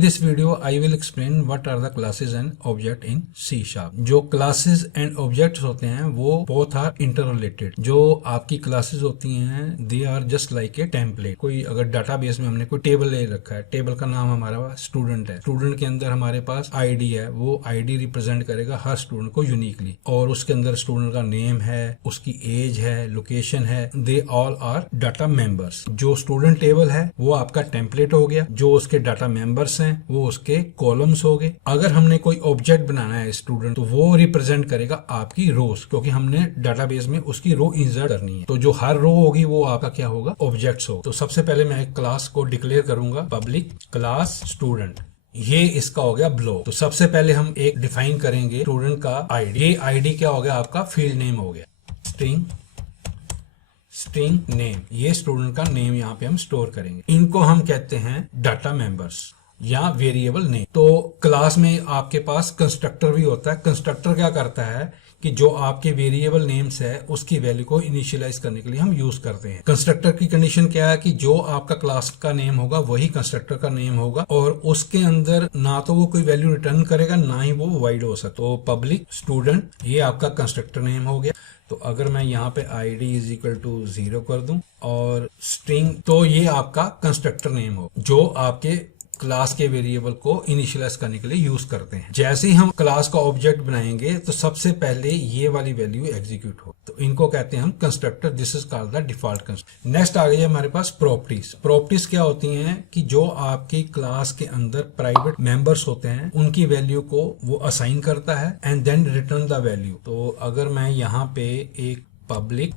this video, I will explain what are the classes and object in C Sharp. जो classes and objects होते हैं वो both are interrelated. जो आपकी classes होती हैं they are just like a template. कोई अगर database में हमने कोई table ले रखा है, table का नाम हमारा student है, student के अंदर हमारे पास ID है, वो ID represent करेगा हर student को uniquely, और उसके अंदर student का name है, उसकी age है, location है, they all are data members. जो student table है वो आपका template हो गया, जो उसके डाटा मेंबर्स हैं वो उसके कॉलम्स हो गए। अगर हमने कोई ऑब्जेक्ट बनाना है स्टूडेंट, तो वो रिप्रेजेंट करेगा आपकी रोज, क्योंकि हमने डाटाबेस में उसकी रो इंसर्ट करनी है। तो जो हर रो होगी वो आपका क्या होगा, ऑब्जेक्ट्स हो। तो सबसे पहले मैं एक क्लास को डिक्लेयर करूंगा, पब्लिक क्लास स्टूडेंट। ये इसका हो गया ब्लॉक। तो सबसे पहले हम एक डिफाइन करेंगे स्टूडेंट का आईडी। ये आईडी क्या हो गया, आपका फील्ड नेम हो गया, स्ट्रिंग नेम। ये स्टूडेंट का नेम यहाँ पे हम स्टोर करेंगे। इनको हम कहते हैं डाटा मेंबर्स या वेरिएबल नेम। तो क्लास में आपके पास कंस्ट्रक्टर भी होता है। कंस्ट्रक्टर क्या करता है कि जो आपके वेरिएबल नेम्स है उसकी वैल्यू को इनिशियलाइज करने के लिए हम यूज करते हैं। कंस्ट्रक्टर की कंडीशन क्या है कि जो आपका क्लास का नेम होगा वही कंस्ट्रक्टर का नेम होगा, और उसके अंदर ना तो वो कोई वैल्यू रिटर्न करेगा, ना ही वो वाइड हो सकता। तो पब्लिक स्टूडेंट ये आपका कंस्ट्रक्टर नेम हो गया। तो अगर मैं यहाँ पे id इज इक्वल टू 0 कर दूं और स्ट्रिंग, तो ये आपका कंस्ट्रक्टर नेम हो जो आपके क्लास के वेरिएबल को इनिशियलाइज करने के लिए यूज करते हैं। जैसे ही हम क्लास का ऑब्जेक्ट बनाएंगे तो सबसे पहले ये वाली वैल्यू एग्जीक्यूट हो, तो इनको कहते हैं हम constructor. This is called the default constructor. Next आ गई हमारे पास प्रॉपर्टीज। प्रॉपर्टीज क्या होती हैं कि जो आपकी क्लास के अंदर प्राइवेट मेंबर्स होते हैं उनकी वैल्यू को वो असाइन करता है and then return the value. तो अगर मैं यहाँ पे एक पब्लिक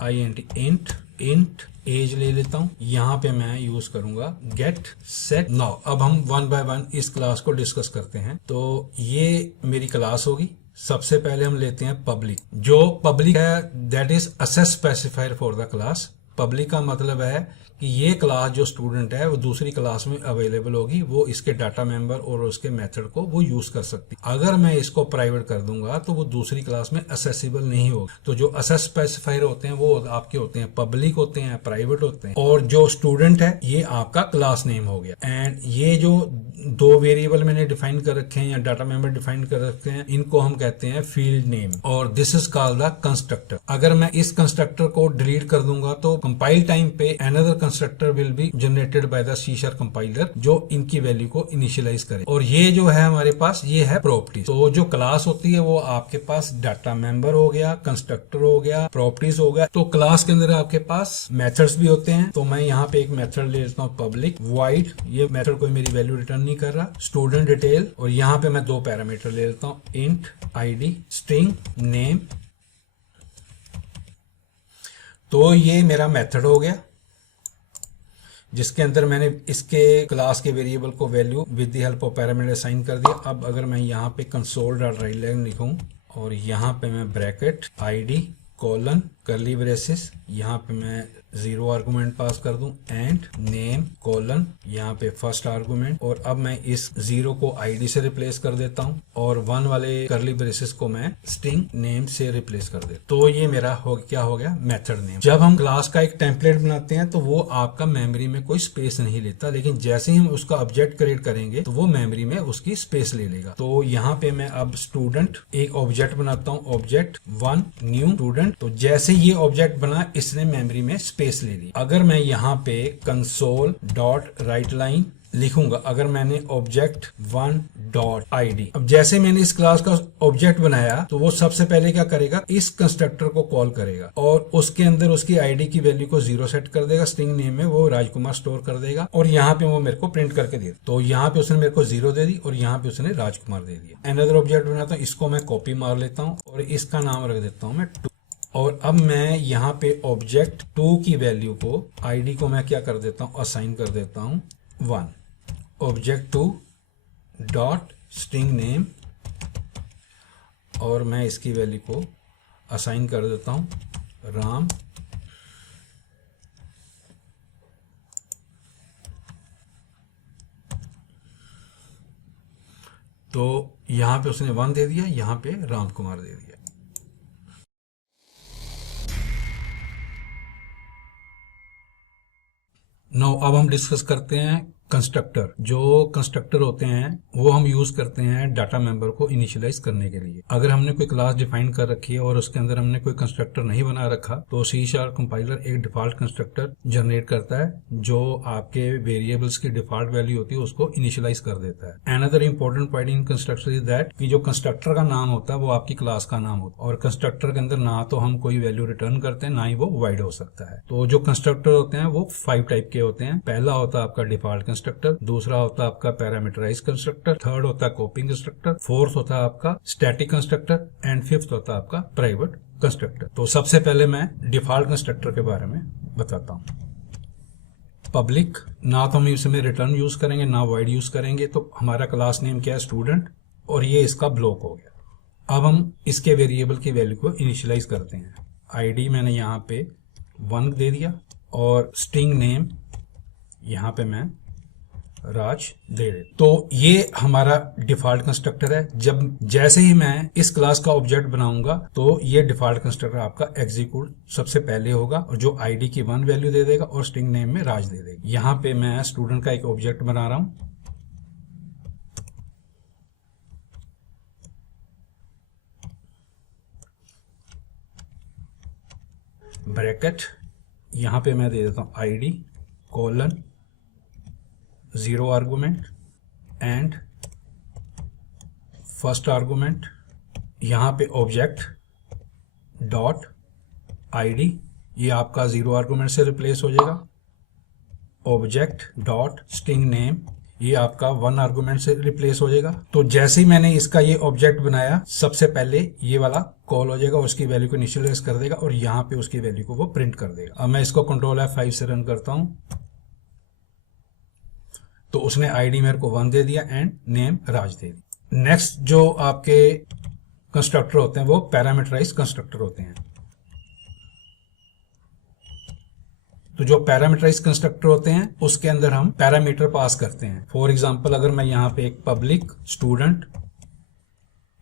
इंट एज ले लेता हूं, यहाँ पे मैं यूज करूंगा गेट सेट नाउ। अब हम वन बाय वन इस क्लास को डिस्कस करते हैं। तो ये मेरी क्लास होगी। सबसे पहले हम लेते हैं पब्लिक। जो पब्लिक है that is assess specifier for the class. Public का मतलब है कि ये क्लास जो स्टूडेंट है वो दूसरी क्लास में अवेलेबल होगी, वो इसके डाटा मेंबर और उसके मेथड को वो यूज कर सकती। अगर मैं इसको प्राइवेट कर दूंगा तो वो दूसरी क्लास में असेसिबल नहीं होगा। तो जो असेस स्पेसिफायर होते हैं वो आपके होते हैं पब्लिक होते हैं, प्राइवेट होते हैं, और जो स्टूडेंट है ये आपका क्लास नेम हो गया। एंड ये जो दो वेरिएबल मैंने डिफाइन कर रखे हैं या डाटा मेंबर डिफाइन कर रखे हैं, इनको हम कहते हैं फील्ड नेम, और this is called the constructor. अगर मैं इस कंस्ट्रक्टर को डिलीट कर दूंगा तो कंपाइल टाइम पे another constructor will be generated by the C# compiler जो इनकी वैल्यू को इनिशियलाइज करे। और ये जो है हमारे पास ये है प्रॉपर्टीज। तो जो क्लास होती है वो आपके पास डाटा मेंबर हो गया, कंस्ट्रक्टर हो गया, प्रॉपर्टीज हो गया। तो क्लास के अंदर आपके पास मेथड्स भी होते हैं। तो मैं यहाँ पे एक मेथड ले लेता हूँ पब्लिक वाइड। ये मेथड कोई मेरी वैल्यू रिटर्न नहीं कर रहा। स्टूडेंट डिटेल, और यहाँ पे मैं दो पैरामीटर ले लेता हूँ, इंट id स्ट्रिंग नेम। तो ये मेरा मेथड हो गया जिसके अंदर मैंने इसके क्लास के वेरिएबल को value with the help of parameter assign कर दिया। अब अगर मैं यहाँ पे console.writeline लिखूं और यहाँ पे मैं ब्रैकेट id कोलन करली ब्रेसेस, यहाँ पे मैं 0 आर्गुमेंट पास कर दूं एंड नेम कोलन, यहाँ पे फर्स्ट आर्गुमेंट, और अब मैं इस 0 को id से रिप्लेस कर देता हूँ और 1 वाले करली ब्रेसेस को मैं स्ट्रिंग नेम से रिप्लेस कर देता। तो ये मेरा क्या हो गया, मेथड नेम। जब हम क्लास का एक टेम्पलेट बनाते हैं तो वो आपका मेमोरी में कोई स्पेस नहीं लेता, लेकिन जैसे ही हम उसका ऑब्जेक्ट क्रिएट करेंगे तो वो मेमोरी में उसकी स्पेस ले लेगा। तो यहाँ पे मैं अब स्टूडेंट एक ऑब्जेक्ट बनाता हूँ, ऑब्जेक्ट 1 न्यू स्टूडेंट। तो जैसे ये ऑब्जेक्ट बना इसने मेमोरी में स्पेस ले ली। अगर मैं यहाँ पे console.writeline लिखूंगा, अगर मैंने ऑब्जेक्ट 1.id, अब जैसे मैंने इस क्लास का ऑब्जेक्ट बनाया तो वो सबसे पहले क्या करेगा, इस कंस्ट्रक्टर को कॉल करेगा और उसके अंदर उसकी आईडी की वैल्यू को 0 सेट कर देगा। स्ट्रिंग नेम में वो राजकुमार स्टोर कर देगा और यहाँ पे वो मेरे को प्रिंट करके दे। तो यहाँ पे उसने मेरे को 0 दे दी और यहाँ पे उसने राजकुमार दे दिया। अनदर ऑब्जेक्ट बनाता हूँ, इसको मैं कॉपी मार लेता हूँ और इसका नाम रख देता हूँ मैं 2। और अब मैं यहाँ पे ऑब्जेक्ट 2 की वैल्यू को आईडी को मैं क्या कर देता हूँ, असाइन कर देता हूँ 1। ऑब्जेक्ट 2 डॉट स्ट्रिंग नेम, और मैं इसकी वैल्यू को असाइन कर देता हूँ राम। तो यहाँ पे उसने 1 दे दिया, यहाँ पे राम कुमार दे दिया। नो अब हम डिस्कस करते हैं कंस्ट्रक्टर, जो कंस्ट्रक्टर होते हैं वो हम यूज करते हैं डाटा मेंबर को इनिशियलाइज करने के लिए। अगर हमने कोई क्लास डिफाइन कर रखी है और उसके अंदर हमने कोई कंस्ट्रक्टर नहीं बना रखा तो C# कंपाइलर एक डिफॉल्ट कंस्ट्रक्टर जनरेट करता है जो आपके वेरिएबल्स की डिफॉल्ट वैल्यू होती है उसको इनिशियलाइज कर देता है। Another important point in constructor is that कि जो कंस्ट्रक्टर का नाम होता है वो आपकी क्लास का नाम होता है, और कंस्ट्रक्टर के अंदर ना तो हम कोई वैल्यू रिटर्न करते हैं ना ही वो वाइड हो सकता है। तो जो कंस्ट्रक्टर होते हैं वो 5 टाइप के होते हैं। पहला होता है आपका डिफॉल्ट कंस्ट्रक्टर, दूसरा होता है आपका पैरामीटराइज कंस्ट्रक्टर, थर्ड होता है कॉपिंग कंस्ट्रक्टर, फोर्थ होता है आपका स्टैटिक कंस्ट्रक्टर एंड फिफ्थ होता है आपका प्राइवेट कंस्ट्रक्टर। तो सबसे पहले मैं डिफॉल्ट कंस्ट्रक्टर के बारे में बताता हूं। पब्लिक, ना तो हम इसमें रिटर्न यूज करेंगे ना वाइड यूज करेंगे, तो हमारा क्लास नेम क्या है, स्टूडेंट, और ये इसका ब्लॉक हो गया। अब हम इसके वेरिएबल की वैल्यू को इनिशियलाइज करते हैं। आईडी मैंने यहाँ पे 1 दे दिया और स्ट्रिंग नेम यहाँ पे मैं राज दे दे। तो ये हमारा डिफॉल्ट कंस्ट्रक्टर है। जब जैसे ही मैं इस क्लास का ऑब्जेक्ट बनाऊंगा तो ये डिफॉल्ट कंस्ट्रक्टर आपका एग्जीक्यूट सबसे पहले होगा और जो आईडी की 1 वैल्यू दे देगा और स्ट्रिंग नेम में राज दे देगा। यहाँ पे मैं स्टूडेंट का एक ऑब्जेक्ट बना रहा हूं। ब्रैकेट, यहाँ पे मैं दे देता हूं ID colon 0 argument and first argument, यहाँ पे ऑब्जेक्ट डॉट आईडी, ये आपका 0 आर्गुमेंट से रिप्लेस हो जाएगा। ऑब्जेक्ट डॉट स्ट्रिंग नेम, ये आपका 1 आर्गुमेंट से रिप्लेस हो जाएगा। तो जैसे ही मैंने इसका ये ऑब्जेक्ट बनाया सबसे पहले ये वाला कॉल हो जाएगा, उसकी वैल्यू को इनिशियलाइज कर देगा और यहाँ पे उसकी वैल्यू को वो प्रिंट कर देगा। अब मैं इसको कंट्रोल F5 से रन करता हूं तो उसने आईडी मेरे को 1 दे दिया and name Raj they the. Next जो आपके कंस्ट्रक्टर होते हैं वो पैरामीटराइज कंस्ट्रक्टर होते हैं। तो जो पैरामीटराइज कंस्ट्रक्टर होते हैं उसके अंदर हम पैरामीटर पास करते हैं। फॉर एग्जांपल अगर मैं यहाँ पे एक पब्लिक स्टूडेंट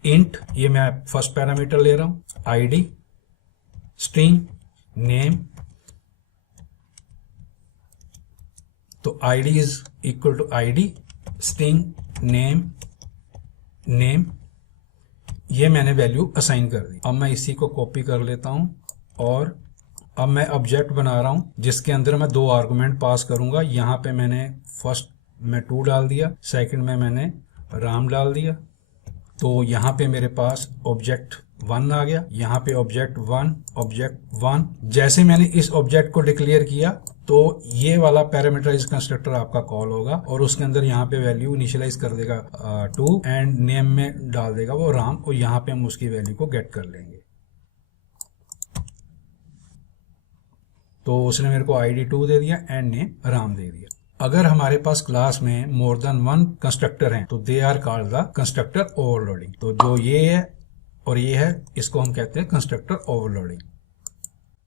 इंट, ये मैं फर्स्ट पैरामीटर ले रहा हूं, आईडी स्ट्रिंग नेम, तो ID is equal to ID string name name, ये मैंने वैल्यू असाइन कर दी। अब मैं इसी को कॉपी कर लेता हूं और अब मैं ऑब्जेक्ट बना रहा हूं जिसके अंदर मैं 2 आर्गुमेंट पास करूंगा। यहाँ पे मैंने फर्स्ट में 2 डाल दिया, सेकंड में मैंने राम डाल दिया। तो यहाँ पे मेरे पास ऑब्जेक्ट 1 आ गया, यहाँ पे ऑब्जेक्ट 1। जैसे मैंने इस ऑब्जेक्ट को डिक्लेयर किया तो ये वाला पैरामीटराइज कंस्ट्रक्टर आपका कॉल होगा और उसके अंदर यहाँ पे वैल्यू इनिशियलाइज कर देगा 2 एंड नेम में डाल देगा वो राम, और यहाँ पे हम उसकी वैल्यू को गेट कर लेंगे। तो उसने मेरे को आईडी 2 दे दिया एंड नेम राम दे दिया। अगर हमारे पास क्लास में मोर देन 1 कंस्ट्रक्टर हैं तो they are called the constructor overloading. तो जो ये है और ये है इसको हम कहते हैं कंस्ट्रक्टर ओवरलोडिंग।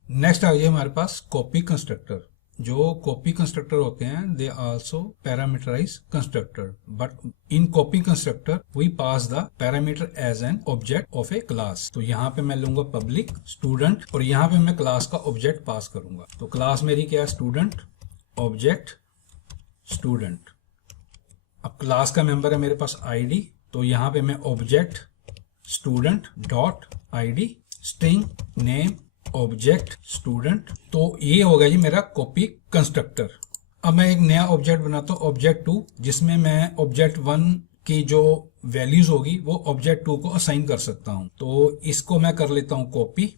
नेक्स्ट आ गया हमारे पास कॉपी कंस्ट्रक्टर। जो कॉपी कंस्ट्रक्टर होते हैं they also parameterize constructor, but in copy constructor we pass the parameter as an object of a class. तो यहाँ पे मैं लूंगा पब्लिक स्टूडेंट और यहाँ पे मैं क्लास का ऑब्जेक्ट पास करूंगा। तो क्लास मेरी क्या है, स्टूडेंट ऑब्जेक्ट स्टूडेंट। अब क्लास का मेंबर है मेरे पास आईडी, तो यहाँ पे मैं object student dot ID string name object student. तो ये हो गया जी मेरा कॉपी कंस्ट्रक्टर। अब मैं एक नया ऑब्जेक्ट बनाता हूँ ऑब्जेक्ट 2, जिसमें मैं ऑब्जेक्ट 1 की जो वैल्यूज होगी वो ऑब्जेक्ट 2 को असाइन कर सकता हूँ। तो इसको मैं कर लेता हूँ कॉपी,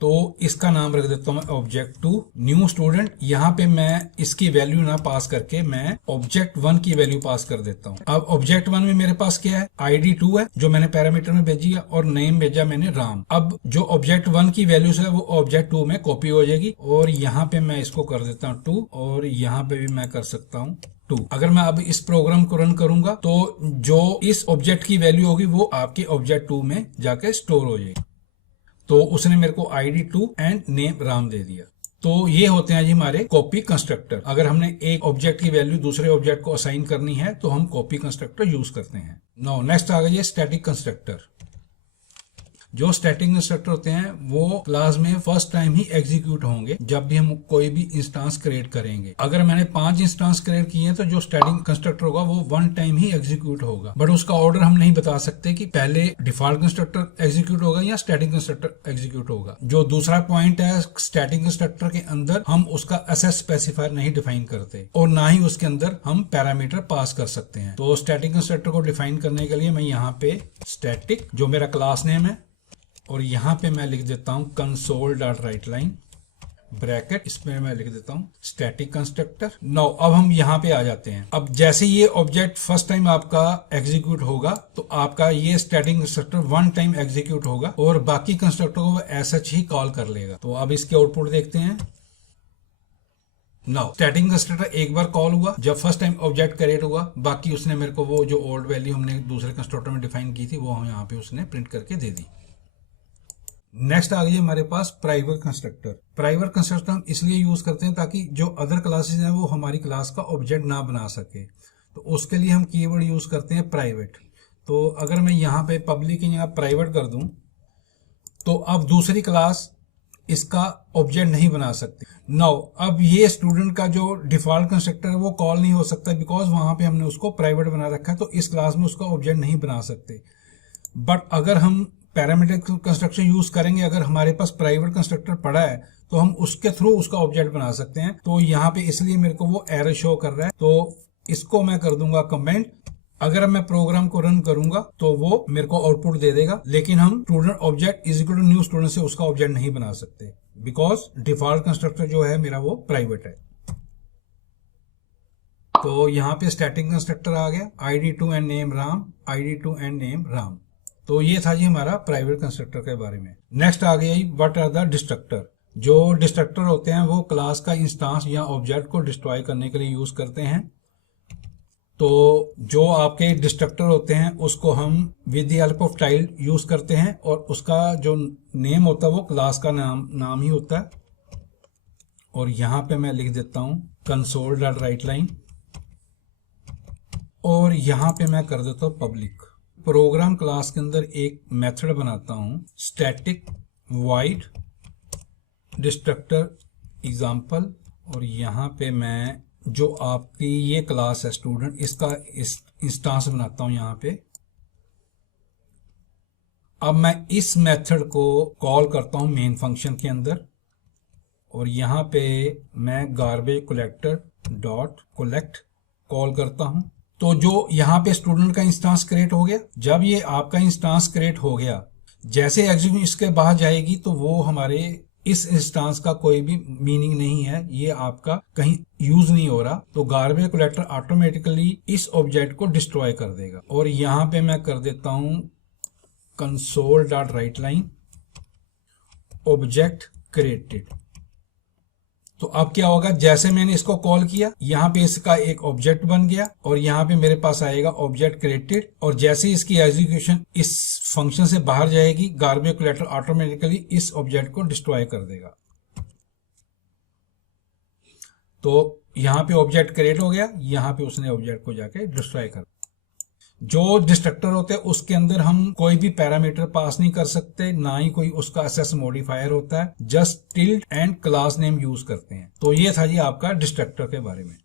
तो इसका नाम रख देता हूँ मैं ऑब्जेक्ट 2 न्यू स्टूडेंट। यहाँ पे मैं इसकी वैल्यू ना पास करके मैं ऑब्जेक्ट 1 की वैल्यू पास कर देता हूँ। अब ऑब्जेक्ट 1 में मेरे पास क्या है, आईडी 2 है जो मैंने पैरामीटर में भेजी है और नेम भेजा मैंने राम। अब जो ऑब्जेक्ट 1 की वैल्यूज है वो ऑब्जेक्ट 2 में कॉपी हो जाएगी और यहाँ पे मैं इसको कर देता हूँ 2 और यहाँ पे भी मैं कर सकता हूँ 2। अगर मैं अब इस प्रोग्राम को रन करूंगा तो जो इस ऑब्जेक्ट की वैल्यू होगी वो आपके ऑब्जेक्ट 2 में जाके स्टोर हो जाएगी। तो उसने मेरे को आईडी 2 एंड नेम राम दे दिया। तो ये होते हैं जी हमारे कॉपी कंस्ट्रक्टर। अगर हमने एक ऑब्जेक्ट की वैल्यू दूसरे ऑब्जेक्ट को असाइन करनी है तो हम कॉपी कंस्ट्रक्टर यूज करते हैं। नाउ नेक्स्ट आ गई है स्टैटिक कंस्ट्रक्टर। जो स्टैटिक कंस्ट्रक्टर होते हैं वो क्लास में फर्स्ट टाइम ही एग्जीक्यूट होंगे जब भी हम कोई भी इंस्टांस क्रिएट करेंगे। अगर मैंने 5 इंस्टांस क्रिएट किए हैं तो जो स्टैटिक कंस्ट्रक्टर होगा वो 1 टाइम ही एग्जीक्यूट होगा, बट उसका ऑर्डर हम नहीं बता सकते कि पहले डिफॉल्ट कंस्ट्रक्टर एग्जीक्यूट होगा या स्टैटिक कंस्ट्रक्टर एग्जीक्यूट होगा। जो दूसरा पॉइंट है, स्टैटिक कंस्ट्रक्टर के अंदर हम उसका एसेस स्पेसिफायर नहीं डिफाइन करते और ना ही उसके अंदर हम पैरामीटर पास कर सकते हैं। तो स्टैटिक कंस्ट्रक्टर को डिफाइन करने के लिए मैं यहाँ पे स्टैटिक जो मेरा क्लास नेम है और यहाँ पे मैं लिख देता हूँ console.writeLine ब्रैकेट, इसमें मैं लिख देता हूँ स्टैटिक कंस्ट्रक्टर। नाउ अब हम यहाँ पे आ जाते हैं। अब जैसे ये ऑब्जेक्ट फर्स्ट टाइम आपका एग्जीक्यूट होगा तो आपका ये स्टैटिक कंस्ट्रक्टर 1 टाइम एग्जीक्यूट होगा और बाकी कंस्ट्रक्टर को ऐसा ही कॉल कर लेगा। तो अब इसके आउटपुट देखते हैं। नाउ स्टैटिक कंस्ट्रक्टर एक बार कॉल हुआ जब फर्स्ट टाइम ऑब्जेक्ट क्रिएट हुआ, बाकी उसने मेरे को वो जो ओल्ड वैल्यू हमने दूसरे कंस्ट्रक्टर में डिफाइन की थी वो हम यहाँ पे उसने प्रिंट करके दे दी। नेक्स्ट आ गई हमारे पास प्राइवेट कंस्ट्रक्टर। प्राइवेट कंस्ट्रक्टर हम इसलिए यूज करते हैं ताकि जो अदर क्लासेस हैं वो हमारी क्लास का ऑब्जेक्ट ना बना सके, तो उसके लिए हम कीवर्ड यूज करते हैं प्राइवेट। तो अगर मैं यहाँ पे पब्लिक की जगह प्राइवेट कर दूं तो अब दूसरी क्लास इसका ऑब्जेक्ट नहीं बना सकती। नाउ अब ये स्टूडेंट का जो डिफॉल्ट कंस्ट्रक्टर है वो कॉल नहीं हो सकता बिकॉज वहां पे हमने उसको प्राइवेट बना रखा है, तो इस क्लास में उसका ऑब्जेक्ट नहीं बना सकते। बट अगर हम पैरामीटर कंस्ट्रक्शन यूज करेंगे, अगर हमारे पास प्राइवेट कंस्ट्रक्टर पड़ा है तो हम उसके थ्रू उसका ऑब्जेक्ट बना सकते हैं। तो यहाँ पे इसलिए मेरे को वो एरर शो कर रहा है, तो इसको मैं कर दूंगा कमेंट। अगर मैं प्रोग्राम को रन करूंगा तो वो मेरे को आउटपुट दे देगा, लेकिन हम student object is equal to new student से उसका ऑब्जेक्ट नहीं बना सकते बिकॉज डिफॉल्ट कंस्ट्रक्टर जो है मेरा वो प्राइवेट है। तो यहाँ पे स्टैटिक कंस्ट्रक्टर आ गया id2 and name Ram, id2 and name Ram. तो ये था जी हमारा प्राइवेट कंस्ट्रक्टर के बारे में। नेक्स्ट आ गया व्हाट आर द डिस्ट्रक्टर। जो डिस्ट्रक्टर होते हैं वो क्लास का इंस्टांस या ऑब्जेक्ट को डिस्ट्रॉय करने के लिए यूज करते हैं। तो जो आपके डिस्ट्रक्टर होते हैं उसको हम with the help of child use करते हैं और उसका जो नेम होता है वो क्लास का नाम ही होता है। और यहाँ पे मैं लिख देता हूँ console.writeLine और यहाँ पे मैं कर देता हूँ पब्लिक। प्रोग्राम क्लास के अंदर एक मेथड बनाता हूं स्टैटिक वाइड डिस्ट्रक्टर एग्जाम्पल, और यहाँ पे मैं जो आपकी ये क्लास है स्टूडेंट इसका इंस्टांस बनाता हूं यहाँ पे। अब मैं इस मेथड को कॉल करता हूं मेन फंक्शन के अंदर और यहाँ पे मैं garbage collector dot collect call करता हूं। तो जो यहाँ पे स्टूडेंट का इंस्टांस क्रिएट हो गया, जब ये आपका इंस्टांस क्रिएट हो गया, जैसे एग्जीक्यूशन इसके बाहर जाएगी तो वो हमारे इस इंस्टांस का कोई भी मीनिंग नहीं है, ये आपका कहीं यूज नहीं हो रहा, तो गार्बेज कलेक्टर ऑटोमेटिकली इस ऑब्जेक्ट को डिस्ट्रॉय कर देगा। और यहाँ पे मैं कर देता हूं console.writeLine ऑब्जेक्ट क्रिएटेड। तो अब क्या होगा, जैसे मैंने इसको कॉल किया यहाँ पे इसका एक ऑब्जेक्ट बन गया और यहाँ पे मेरे पास आएगा ऑब्जेक्ट क्रिएटेड, और जैसे इसकी एग्जीक्यूशन इस फंक्शन से बाहर जाएगी गार्बेज कलेक्टर ऑटोमेटिकली इस ऑब्जेक्ट को डिस्ट्रॉय कर देगा। तो यहाँ पे ऑब्जेक्ट क्रिएट हो गया, यहाँ पे उसने ऑब्जेक्ट को जाके डिस्ट्रॉय कर। जो डिस्ट्रक्टर होते हैं उसके अंदर हम कोई भी पैरामीटर पास नहीं कर सकते, ना ही कोई उसका एसेस मॉडिफायर होता है, just tilde and class name use करते हैं। तो ये था जी आपका डिस्ट्रक्टर के बारे में।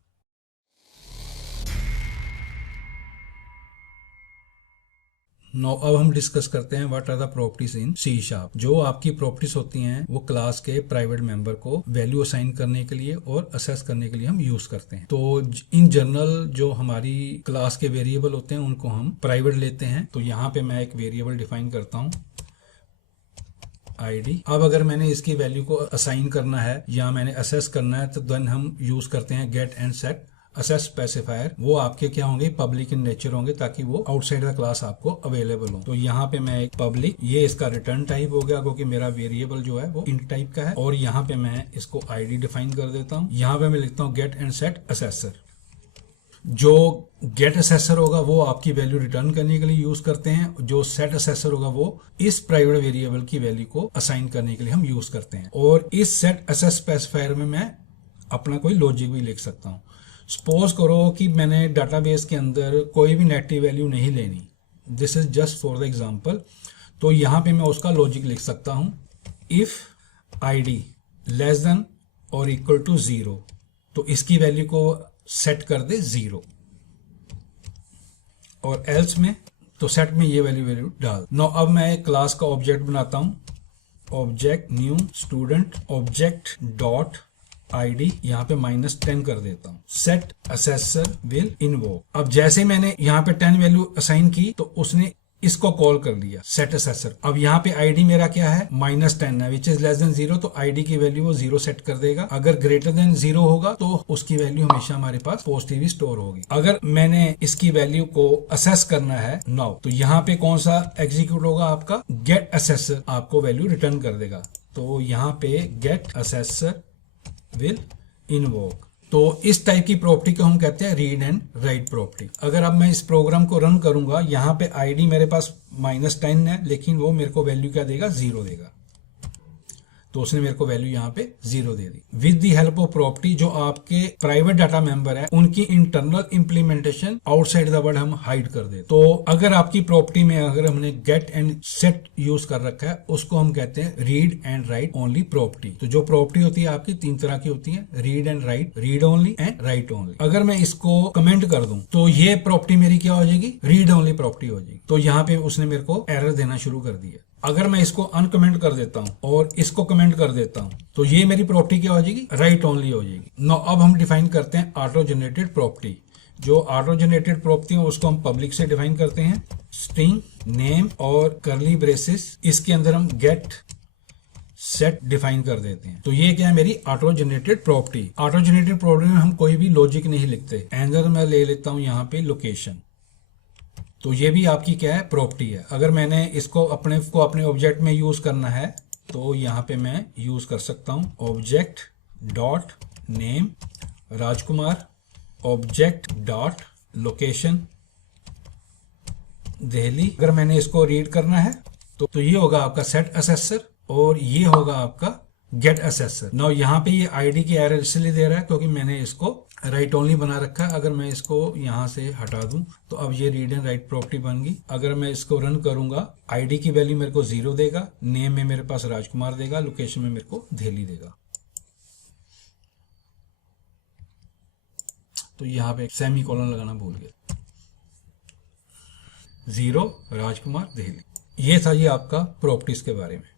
नो अब हम डिस्कस करते हैं what are the properties in C#। जो आपकी प्रॉपर्टीज होती हैं वो क्लास के प्राइवेट मेंबर को वैल्यू असाइन करने के लिए और असेस करने के लिए हम यूज करते हैं। तो इन जनरल जो हमारी क्लास के वेरिएबल होते हैं उनको हम प्राइवेट लेते हैं। तो यहाँ पे मैं एक वेरिएबल डिफाइन करता हूँ ID। अब अगर मैंने इसकी वैल्यू को असाइन करना है या मैंने असेस करना है तो देन हम यूज करते हैं get and set access specifier. वो आपके क्या होंगे, पब्लिक इन नेचर होंगे ताकि वो आउटसाइड द क्लास आपको अवेलेबल हो। तो यहाँ पे मैं एक पब्लिक, ये इसका रिटर्न टाइप हो गया क्योंकि मेरा वेरिएबल जो है वो इंट टाइप का है, और यहाँ पे मैं इसको ID डिफाइन कर देता हूँ। यहाँ पे मैं लिखता हूँ गेट एंड सेट असेसर। जो गेट असेसर होगा वो आपकी वैल्यू रिटर्न करने के लिए यूज करते हैं, जो सेट असेसर होगा वो इस प्राइवेट वेरिएबल की वैल्यू को असाइन करने के लिए हम यूज करते हैं। और इस सेट असेस स्पेसिफायर में मैं अपना कोई लॉजिक भी लिख सकता हूँ। सपोज करो कि मैंने डाटाबेस के अंदर कोई भी नेगेटिव वैल्यू नहीं लेनी, this is just for the example. तो यहाँ पे मैं उसका लॉजिक लिख सकता हूं, इफ आईडी लेस देन और इक्वल टू 0, तो इसकी वैल्यू को सेट कर दे 0, और एल्स में तो सेट में ये वैल्यू डाल। नो अब मैं एक क्लास का ऑब्जेक्ट बनाता हूं, object new student object dot ID, यहाँ पे -10 कर देता हूँ। Set assessor will invoke. अब जैसे मैंने यहाँ पे 10 वैल्यू असाइन की तो उसने इसको कॉल कर लिया सेट असेसर। अब यहाँ पे आईडी मेरा क्या है, -10 है, विच इज लेस देन 0, तो आईडी की वैल्यू वो 0 सेट कर देगा। अगर ग्रेटर देन 0 होगा तो उसकी वैल्यू हमेशा हमारे पास पॉजिटिव स्टोर होगी। अगर मैंने इसकी वैल्यू को असेस करना है नाउ, तो यहाँ पे कौन सा एग्जीक्यूट होगा, आपका गेट असेसर आपको वैल्यू रिटर्न कर देगा। तो यहाँ पे गेट असेसर विल इन्वोक। तो इस टाइप की प्रॉपर्टी को हम कहते हैं रीड एंड राइट प्रॉपर्टी। अगर अब मैं इस प्रोग्राम को रन करूंगा, यहाँ पे आईडी मेरे पास -10 है, लेकिन वो मेरे को वैल्यू क्या देगा, 0 देगा। तो उसने मेरे को वैल्यू यहाँ पे 0 दे दी। With the help of property, जो आपके प्राइवेट डाटा मेंबर है उनकी internal implementation outside the world हम हाइड कर दे। तो अगर आपकी प्रॉपर्टी में अगर हमने गेट एंड सेट यूज कर रखा है, उसको हम कहते हैं read and right only property. तो जो प्रॉपर्टी होती है आपकी 3 तरह की होती है, read and right, read only and right only. अगर मैं इसको कमेंट कर दूं तो ये प्रॉपर्टी मेरी क्या हो जाएगी, रीड ओनली प्रॉपर्टी हो जाएगी। तो यहाँ पे उसने मेरे को एरर देना शुरू कर दिया। अगर मैं इसको अनकमेंट कर देता हूं और इसको कमेंट कर देता हूं तो ये मेरी प्रॉपर्टी क्या हो जाएगी, राइट ओनली हो जाएगी। नो अब हम डिफाइन करते हैं ऑटो जनरेटेड प्रॉपर्टी। जो ऑटो जनरेटेड प्रॉपर्टी है उसको हम पब्लिक से डिफाइन करते हैं, स्ट्रिंग नेम और करली ब्रेसेस, इसके अंदर हम गेट सेट डिफाइन कर देते हैं। तो ये क्या है, मेरी auto generated property. Auto generated property में हम कोई भी लॉजिक नहीं लिखते। एंड मैं ले लेता हूं यहाँ पे लोकेशन, तो ये भी आपकी क्या है, प्रॉपर्टी है। अगर मैंने इसको अपने ऑब्जेक्ट में यूज करना है तो यहाँ पे मैं यूज कर सकता हूँ ऑब्जेक्ट डॉट नेम राजकुमार, ऑब्जेक्ट डॉट लोकेशन दिल्ली। अगर मैंने इसको रीड करना है तो ये होगा आपका सेट असेसर और ये होगा आपका गेट असेसर। नाउ यहाँ पे ये आईडी की एरर इसलिए दे रहा है क्योंकि मैंने इसको राइट ओनली बना रखा है। अगर मैं इसको यहाँ से हटा दूं तो अब ये रीड एंड राइट प्रॉपर्टी बन गई। अगर मैं इसको रन करूंगा, आईडी की वैल्यू मेरे को 0 देगा, नेम में मेरे पास राजकुमार देगा, लोकेशन में मेरे को दिल्ली देगा। तो यहाँ पे सेमी कोलन लगाना भूल गया, 0 राजकुमार दिल्ली। ये था जी आपका प्रॉपर्टीज के बारे में।